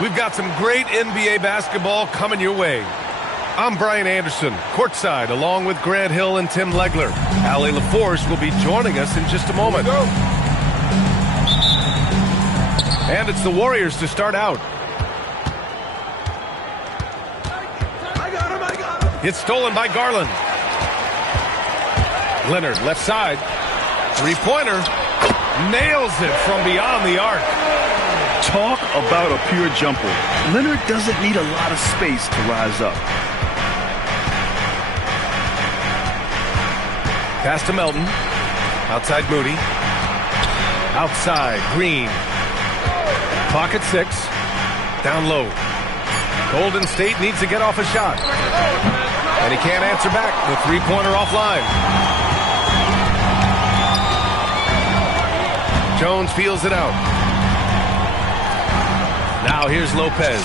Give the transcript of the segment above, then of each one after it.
We've got some great NBA basketball coming your way. I'm Brian Anderson, courtside, along with Grant Hill and Tim Legler. Allie LaForce will be joining us in just a moment. And it's the Warriors to start out. I got him. It's stolen by Garland. Leonard, left side. Three-pointer. Nails it from beyond the arc. Talk about a pure jumper. Leonard doesn't need a lot of space to rise up. Pass to Melton. Outside Moody. Outside Green. Clock at 6. Down low. Golden State needs to get off a shot. And he can't answer back. The three-pointer offline. Jones feels it out. Now here's Lopez.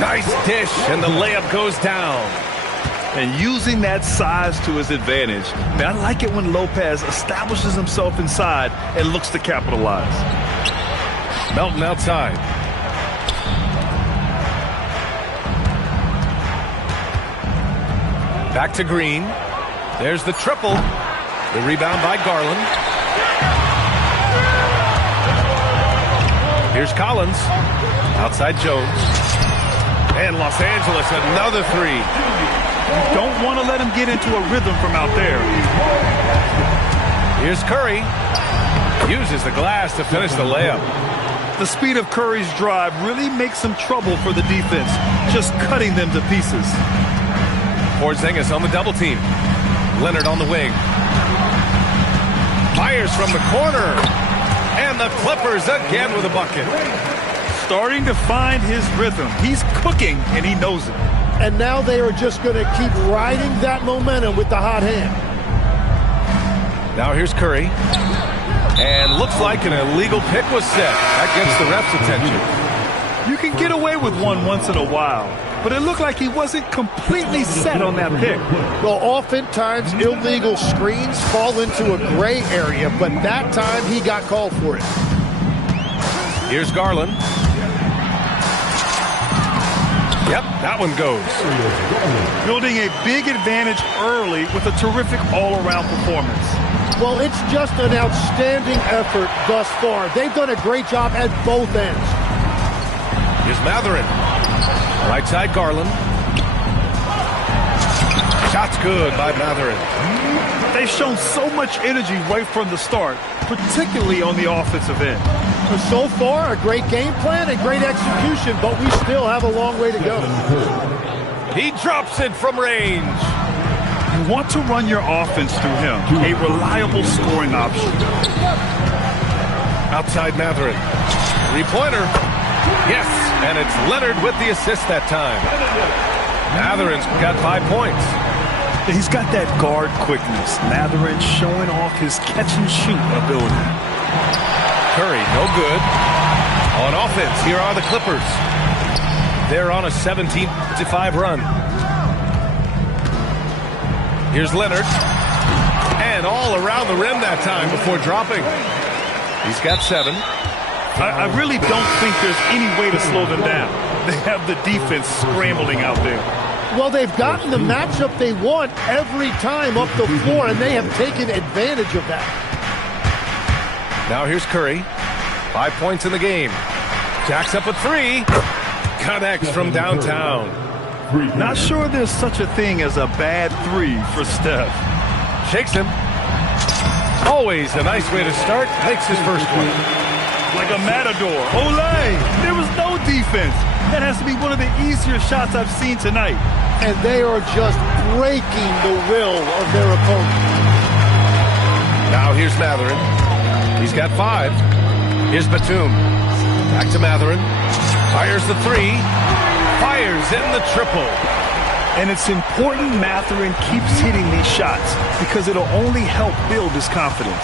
Nice dish, and the layup goes down. And using that size to his advantage. Man, I like it when Lopez establishes himself inside and looks to capitalize. Melton outside. Back to Green. There's the triple. The rebound by Garland. Here's Collins. Outside Jones. And Los Angeles, another three. You don't want to let him get into a rhythm from out there. Here's Curry. Uses the glass to finish the layup. The speed of Curry's drive really makes some trouble for the defense, just cutting them to pieces. Porzingis on the double team. Leonard on the wing. Fires from the corner. And the Clippers again with a bucket. Starting to find his rhythm. He's cooking, and he knows it. And now they are just going to keep riding that momentum with the hot hand. Now here's Curry. And looks like an illegal pick was set. That gets the ref's attention. You can get away with one once in a while, but it looked like he wasn't completely set on that pick. Well, oftentimes illegal screens fall into a gray area, but that time he got called for it. Here's Garland. Yep, that one goes. Building a big advantage early with a terrific all-around performance. Well, it's just an outstanding effort thus far. They've done a great job at both ends. Here's Mathurin. Right side Garland. Shot's good by Mathurin. They've shown so much energy right from the start, particularly on the offensive end. So far, a great game plan and great execution, but we still have a long way to go. He drops it from range. You want to run your offense through him, a reliable scoring option. Outside Mathurin. Three-pointer. Yes, and it's Leonard with the assist that time. Mathurin's got 5 points. He's got that guard quickness. Mathurin showing off his catch-and-shoot ability. Curry, no good. On offense, here are the Clippers. They're on a 17-5 run. Here's Leonard. And all around the rim that time before dropping. He's got 7. I really don't think there's any way to slow them down. They have the defense scrambling out there. Well, they've gotten the matchup they want every time up the floor, and they have taken advantage of that. Now here's Curry. 5 points in the game. Jacks up a 3. Connects from downtown. Not sure there's such a thing as a bad 3 for Steph. Shakes him. Always a nice way to start. Makes his first one. Like a matador. Olay! There was no defense. That has to be one of the easier shots I've seen tonight. And they are just breaking the will of their opponent. Now here's Mathurin. He's got 5. Here's Batum. Back to Mathurin. Fires the 3. Fires in the triple. And it's important Mathurin keeps hitting these shots because it'll only help build his confidence.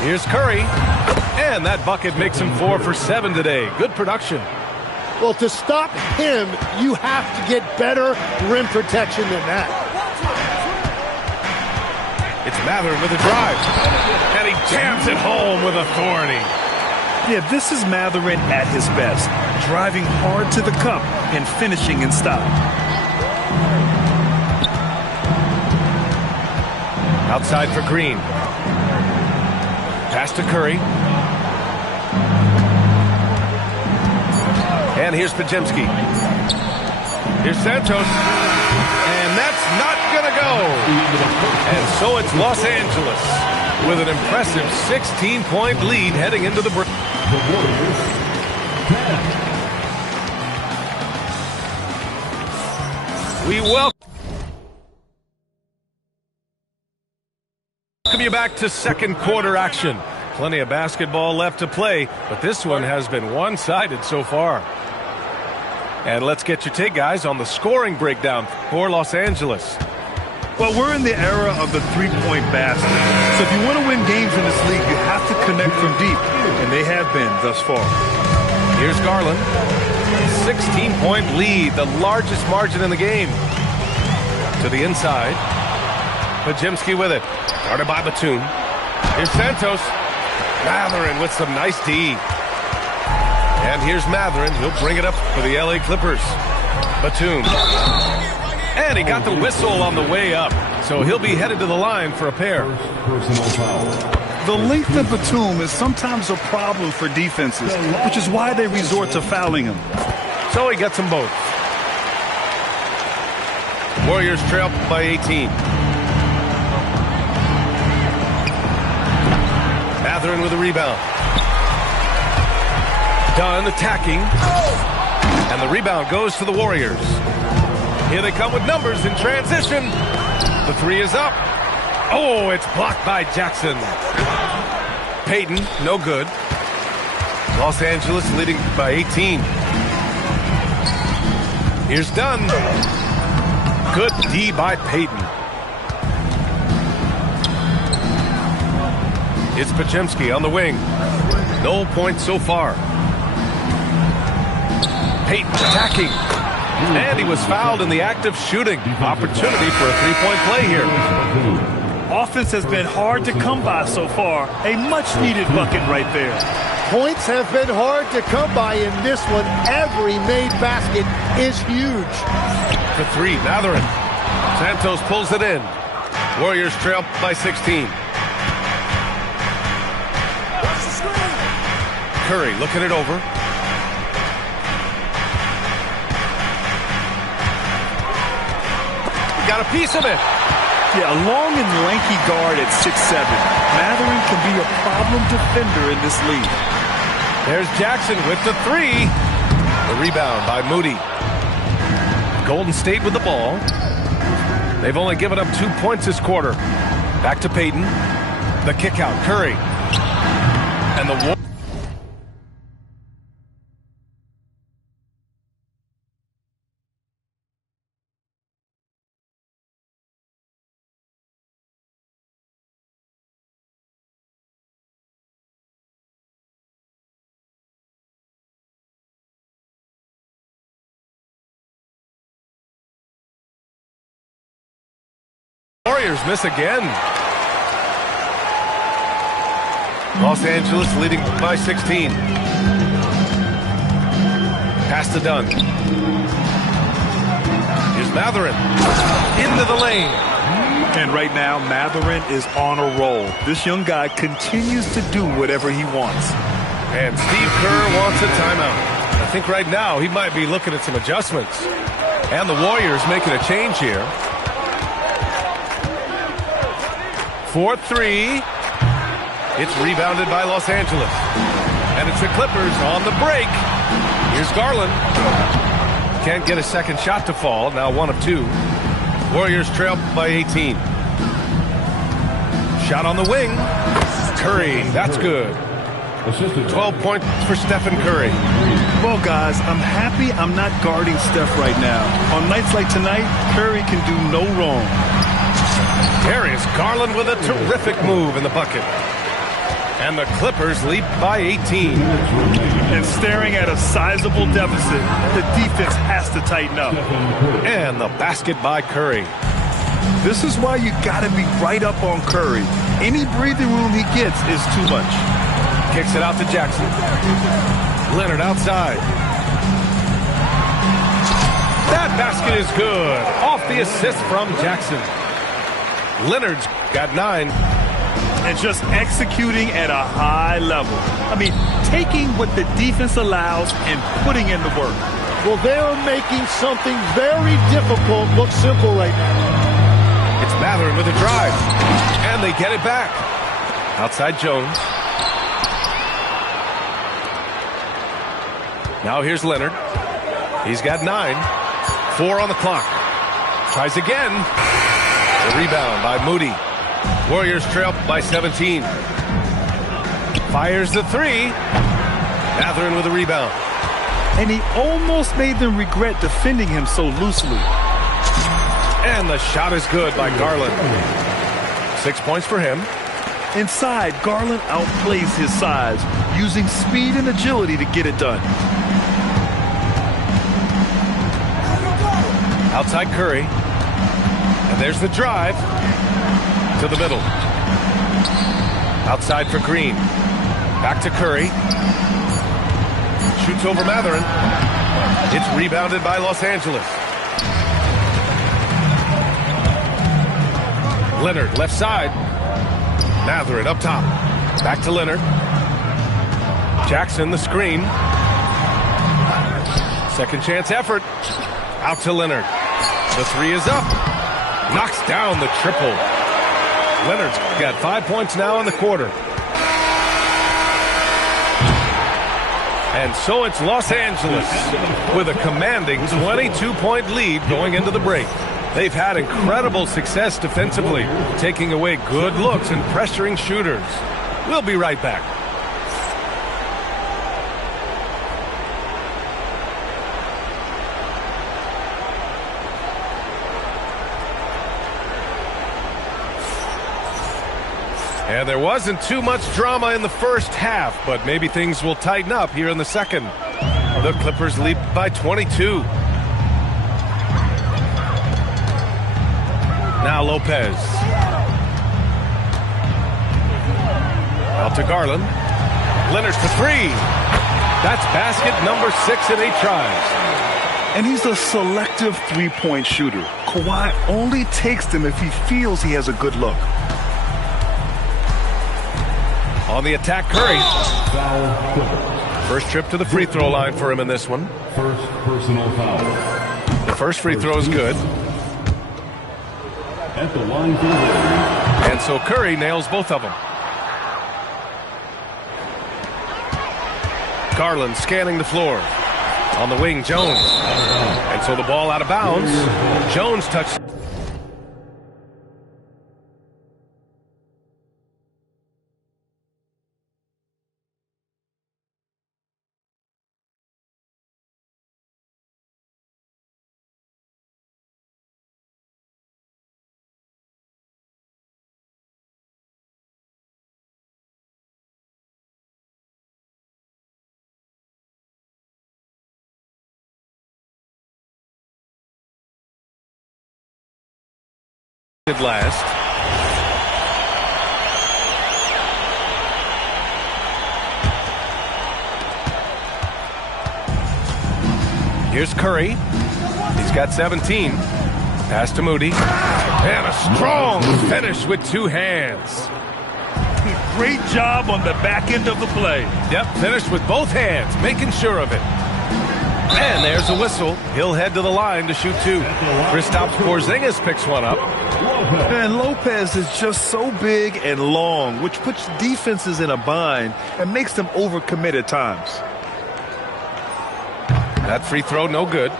Here's Curry. And that bucket makes him 4 for 7 today. Good production. Well, to stop him, you have to get better rim protection than that. It's Mathurin with a drive. And he jams it home with authority. Yeah, this is Mathurin at his best, driving hard to the cup and finishing in style. Outside for Green. Pass to Curry. And here's Pajemski. Here's Santos. And that's not going to go. And so it's Los Angeles with an impressive 16-point lead heading into the break. We welcome you back to second quarter action. Plenty of basketball left to play, but this one has been one-sided so far. And let's get your take, guys, on the scoring breakdown for Los Angeles. Well, we're in the era of the three-point basket. So if you want to win games in this league, you have to connect from deep, and they have been thus far. Here's Garland. 16-point lead, the largest margin in the game. To the inside. Pajemski with it. Guarded by Batum. Here's Santos. Mathurin with some nice D. And here's Mathurin. He'll bring it up for the LA Clippers. Batum. And he got the whistle on the way up. So he'll be headed to the line for a pair. The length of Batum is sometimes a problem for defenses, which is why they resort to fouling him. So he gets them both. Warriors trail by 18. Mathurin with a rebound. Dunn attacking. And the rebound goes to the Warriors. Here they come with numbers in transition. The three is up. Oh, it's blocked by Jackson. Payton, no good. Los Angeles leading by 18. Here's Dunn. Good D by Payton. It's Pajemski on the wing. No points so far. Payton attacking. And he was fouled in the act of shooting. Opportunity for a three-point play here. Offense has been hard to come by so far. A much-needed bucket right there. Points have been hard to come by in this one. Every made basket is huge. For three, Mathurin. Santos pulls it in. Warriors trail by 16. Curry looking it over. Got a piece of it. Yeah, a long and lanky guard at 6'7". Mathurin can be a problem defender in this league. There's Jackson with the three. The rebound by Moody. Golden State with the ball. They've only given up 2 points this quarter. Back to Payton. The kick out. Curry. And the Warriors miss again. Los Angeles leading by 16. Pass to Dunn. Here's Mathurin. Into the lane. And right now, Mathurin is on a roll. This young guy continues to do whatever he wants. And Steve Kerr wants a timeout. I think right now he might be looking at some adjustments. And the Warriors making a change here. 4-3. It's rebounded by Los Angeles. And it's the Clippers on the break. Here's Garland. Can't get a second shot to fall. Now 1 of 2. Warriors trail by 18. Shot on the wing. Curry. That's good. 12 points for Stephen Curry. Well, guys, I'm happy I'm not guarding Steph right now. On nights like tonight, Curry can do no wrong. Darius Garland with a terrific move in the bucket. And the Clippers lead by 18. And staring at a sizable deficit, the defense has to tighten up. And the basket by Curry. This is why you got to be right up on Curry. Any breathing room he gets is too much. Kicks it out to Jackson. Leonard outside. That basket is good. Off the assist from Jackson. Leonard's got 9. And just executing at a high level. I mean, taking what the defense allows and putting in the work. Well, they are making something very difficult look simple right now. It's Mathurin with a drive. And they get it back. Outside Jones. Now here's Leonard. He's got 9. 4 on the clock. Tries again. The rebound by Moody. Warriors trail by 17. Fires the 3. Mathurin with a rebound. And he almost made them regret defending him so loosely. And the shot is good by Garland. 6 points for him. Inside, Garland outplays his size, using speed and agility to get it done. Outside Curry. And there's the drive. To the middle. Outside for Green. Back to Curry. Shoots over Mathurin. It's rebounded by Los Angeles. Leonard left side. Mathurin up top. Back to Leonard. Jackson the screen. Second chance effort. Out to Leonard. The 3 is up. Knocks down the triple. Leonard's got 5 points now in the quarter. And so it's Los Angeles with a commanding 22-point lead going into the break. They've had incredible success defensively, taking away good looks and pressuring shooters. We'll be right back. And there wasn't too much drama in the first half, but maybe things will tighten up here in the second. The Clippers lead by 22. Now Lopez. Out to Garland. Leonard's to 3. That's basket number 6 in 8 tries. And he's a selective three-point shooter. Kawhi only takes them if he feels he has a good look. On the attack, Curry. First trip to the free throw line for him in this one. First personal foul. The first free throw is good. At the line for the Warriors. And so Curry nails both of them. Garland scanning the floor. On the wing, Jones. And so the ball out of bounds. Jones touched. Last. Here's Curry. He's got 17. Pass to Moody. And a strong finish with 2 hands. Great job on the back end of the play. Yep, finished with both hands, making sure of it. And there's a whistle. He'll head to the line to shoot 2. Kristaps Porzingis picks one up. And Lopez is just so big and long, which puts defenses in a bind and makes them overcommit at times. That free throw, no good.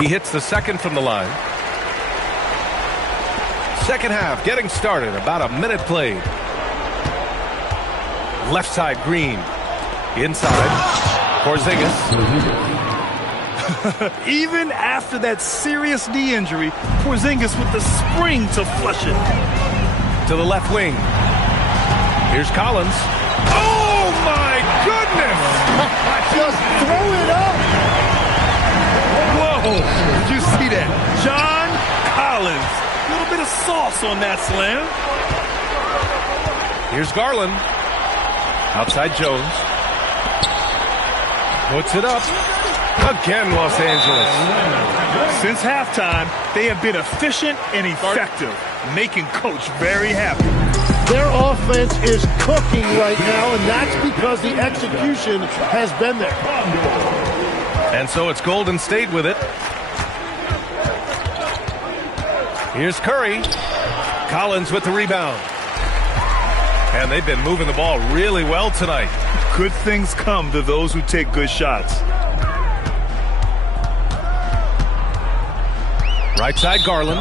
He hits the second from the line. Second half getting started. About a minute played. Left side, Green. Inside. Porzingis. Even after that serious knee injury, Porzingis with the spring to flush it. To the left wing. Here's Collins. Oh, my goodness! just throw it up. Whoa, did you see that? John Collins. A little bit of sauce on that slam. Here's Garland. Outside Jones. Puts it up. Again, Los Angeles. Since halftime, they have been efficient and effective, making Coach very happy. Their offense is cooking right now, and that's because the execution has been there. And so it's Golden State with it. Here's Curry. Collins with the rebound. And they've been moving the ball really well tonight. Good things come to those who take good shots. Right side Garland.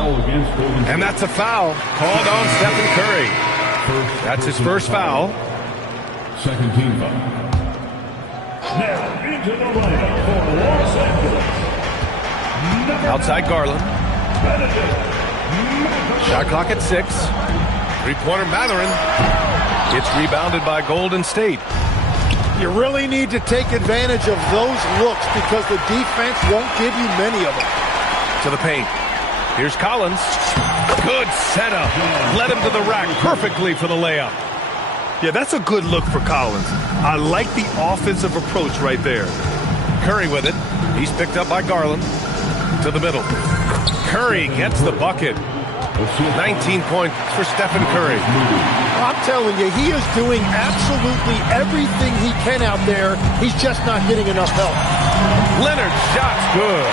And that's a foul called on Stephen Curry. That's his first foul. Second team foul. Now into the lineup for Los Angeles. Outside Garland. Shot clock at 6. Three-pointer Mathurin. It's rebounded by Golden State. You really need to take advantage of those looks because the defense won't give you many of them. To the paint. Here's Collins. Good setup. Led him to the rack perfectly for the layup. Yeah, that's a good look for Collins. I like the offensive approach right there. Curry with it. He's picked up by Garland. To the middle. Curry gets the bucket. 19 points for Stephen Curry. I'm telling you, he is doing absolutely everything he can out there. He's just not getting enough help. Leonard's shot's good.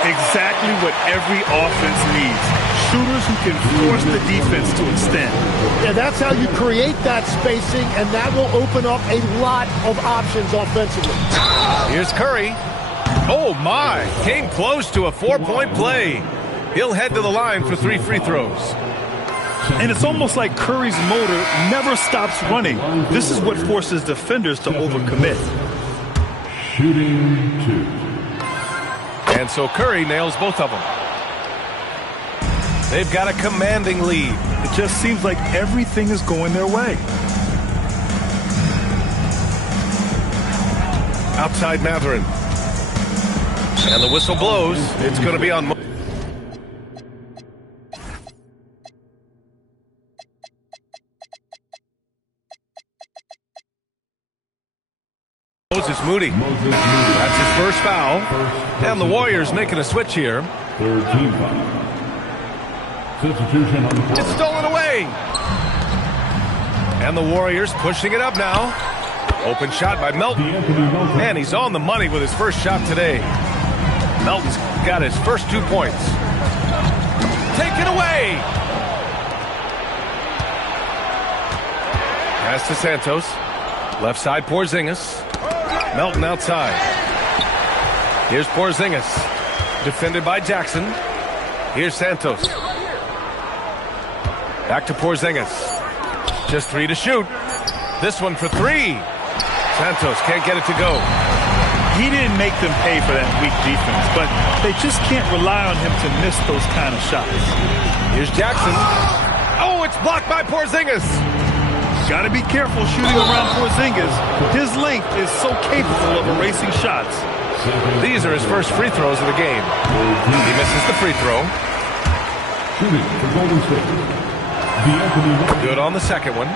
Exactly what every offense needs. Shooters who can force the defense to extend. Yeah, that's how you create that spacing, and that will open up a lot of options offensively. Here's Curry. Oh, my. Came close to a 4-point play. He'll head to the line for 3 free throws. And it's almost like Curry's motor never stops running. This is what forces defenders to overcommit. Shooting 2. And so Curry nails both of them. They've got a commanding lead. It just seems like everything is going their way. Outside Mathurin. And the whistle blows. It's going to be on Moses Moody. That's his first foul. And the Warriors making a switch here. Third team foul. Substitution on the court. It's stolen away. And the Warriors pushing it up now. Open shot by Melton. And he's on the money with his first shot today. Melton's got his first 2 points. Taken away. Pass to Santos. Left side Porzingis. Melton outside. Here's Porzingis. Defended by Jackson. Here's Santos. Back to Porzingis. Just 3 to shoot. This one for 3. Santos can't get it to go. He didn't make them pay for that weak defense, but they just can't rely on him to miss those kind of shots. Here's Jackson. Oh, it's blocked by Porzingis. Got to be careful shooting around Porzingis. His length is so capable of erasing shots. These are his first free throws of the game. He misses the free throw. Shooting for Golden State. Good on the second one.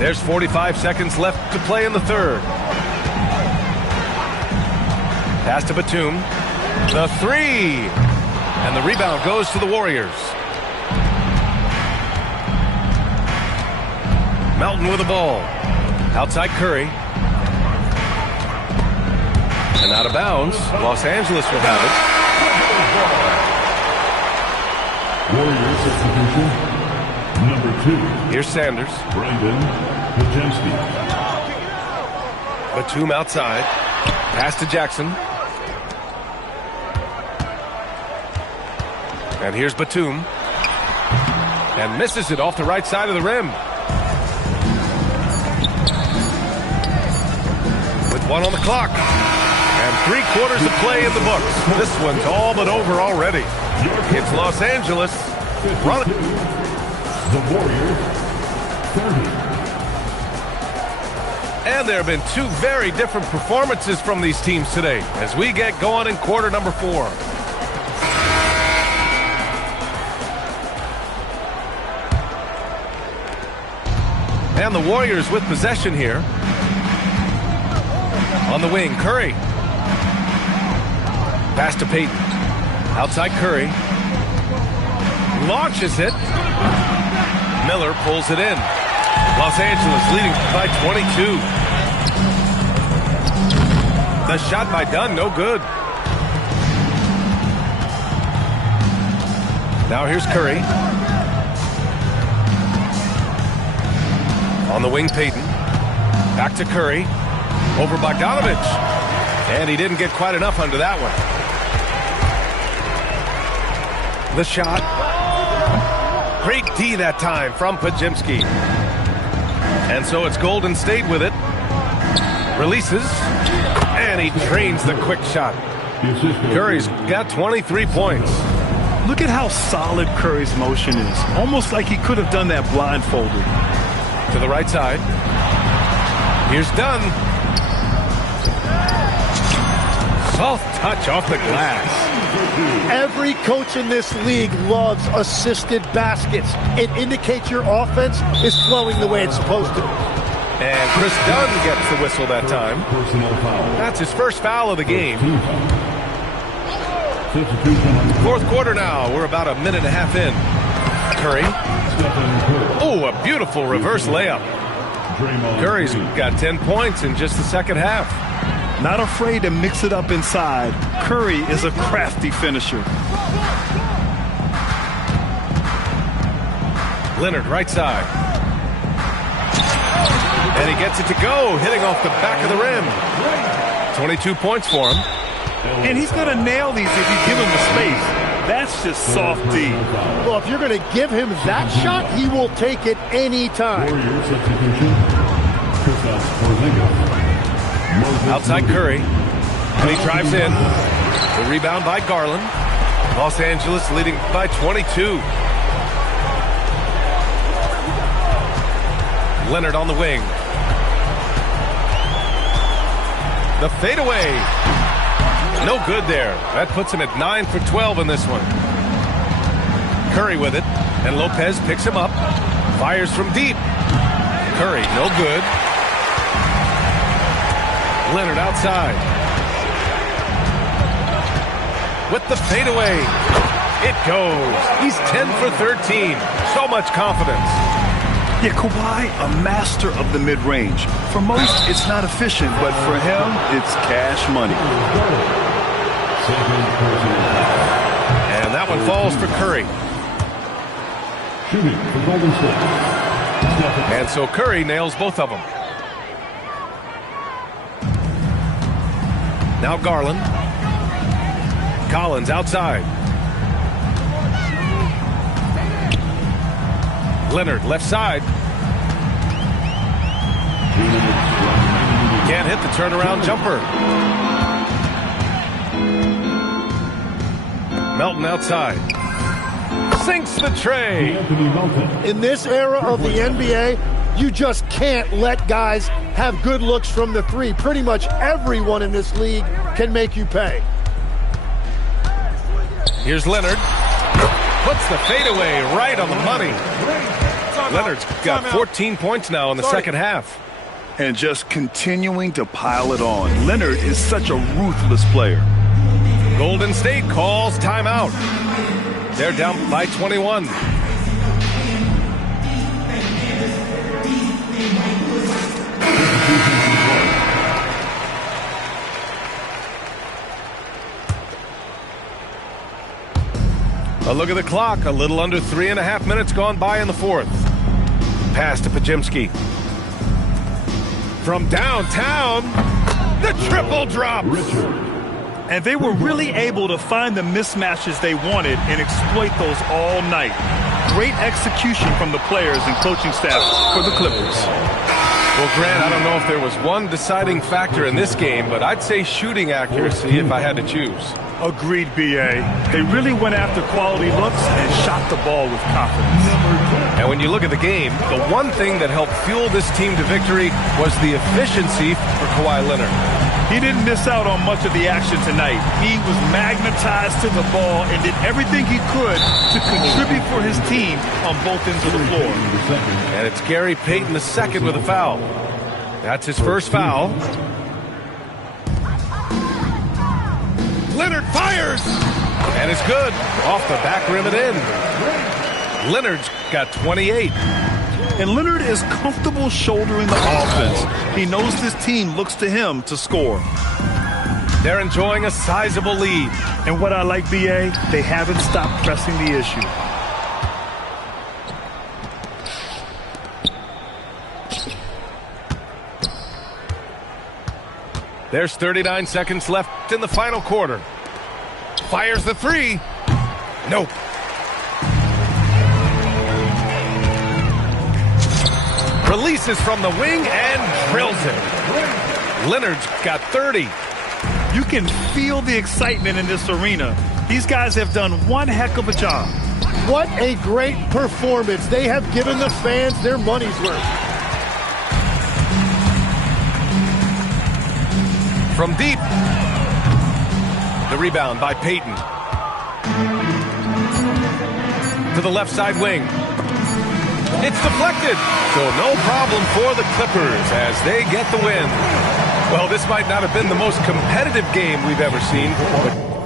There's 45 seconds left to play in the third. Pass to Batum. The 3. And the rebound goes to the Warriors. Melton with the ball. Outside Curry. And out of bounds. Los Angeles will have it. Warriors substitution. Number 2. Here's Sanders. Brandon Pajemski. Batum outside. Pass to Jackson. And here's Batum. And misses it off the right side of the rim. With 1 on the clock. And 3 quarters of play in the books. This one's all but over already. It's Los Angeles. The Warriors 30. And there have been two very different performances from these teams today as we get going in quarter number 4. And the Warriors with possession here. On the wing, Curry. Pass to Payton. Outside Curry. Launches it. Miller pulls it in. Los Angeles leading by 22. The shot by Dunn, no good. Now here's Curry. On the wing, Payton. Back to Curry. Over Bogdanovich. And he didn't get quite enough under that one. The shot. Great D that time from Podziemski. And so it's Golden State with it. Releases. And he drains the quick shot. Curry's got 23 points. Look at how solid Curry's motion is. Almost like he could have done that blindfolded. To the right side. Here's Dunn. Soft touch off the glass. Every coach in this league loves assisted baskets. It indicates your offense is flowing the way it's supposed to. And Chris Dunn gets the whistle that time. That's his first foul of the game. Fourth quarter now. We're about a minute and a half in. Curry. Oh, a beautiful reverse layup. Curry's got 10 points in just the second half. Not afraid to mix it up inside. Curry is a crafty finisher. Leonard, right side. And he gets it to go, hitting off the back of the rim. 22 points for him. And he's going to nail these if you give him the space. That's just soft D. Well, if you're going to give him that shot, he will take it any time. Outside Curry. And he drives in. The rebound by Garland. Los Angeles leading by 22. Leonard on the wing. The fadeaway. No good there. That puts him at 9 for 12 in this one. Curry with it. And Lopez picks him up. Fires from deep. Curry, no good. Leonard outside. With the fadeaway. It goes. He's 10 for 13. So much confidence. Yeah, Kawhi, a master of the mid-range. For most, it's not efficient, but for him, it's cash money. And that one falls for Curry. Shooting for Golden State. And so Curry nails both of them. Now Garland. Collins outside. Leonard left side. Can't hit the turnaround jumper. Melton outside. Sinks the tray. In this era of the NBA, you just can't let guys have good looks from the three. Pretty much everyone in this league can make you pay. Here's Leonard. Puts the fadeaway right on the money. Leonard's got 14 points now in the second half. And just continuing to pile it on. Leonard is such a ruthless player. Golden State calls timeout. They're down by 21. A look at the clock. A little under 3.5 minutes gone by in the fourth. Pass to Podziemski. From downtown, the triple drop. And they were really able to find the mismatches they wanted and exploit those all night. Great execution from the players and coaching staff for the Clippers. Well, Grant, I don't know if there was one deciding factor in this game, but I'd say shooting accuracy if I had to choose. Agreed, B.A. They really went after quality looks and shot the ball with confidence. And when you look at the game, the one thing that helped fuel this team to victory was the efficiency for Kawhi Leonard. He didn't miss out on much of the action tonight. He was magnetized to the ball and did everything he could to contribute for his team on both ends of the floor. And it's Gary Payton II with a foul. That's his first foul. Leonard fires! And it's good. Off the back rim and in. Leonard's got 28. And Leonard is comfortable shouldering the offense. He knows his team looks to him to score. They're enjoying a sizable lead. And what I like, BA, they haven't stopped pressing the issue. There's 39 seconds left in the final quarter. Fires the three. Nope. Releases from the wing and drills it. Leonard's got 30. You can feel the excitement in this arena. These guys have done one heck of a job. What a great performance. They have given the fans their money's worth. From deep. The rebound by Payton. To the left side wing. It's deflected. So no problem for the Clippers as they get the win. Well, this might not have been the most competitive game we've ever seen, but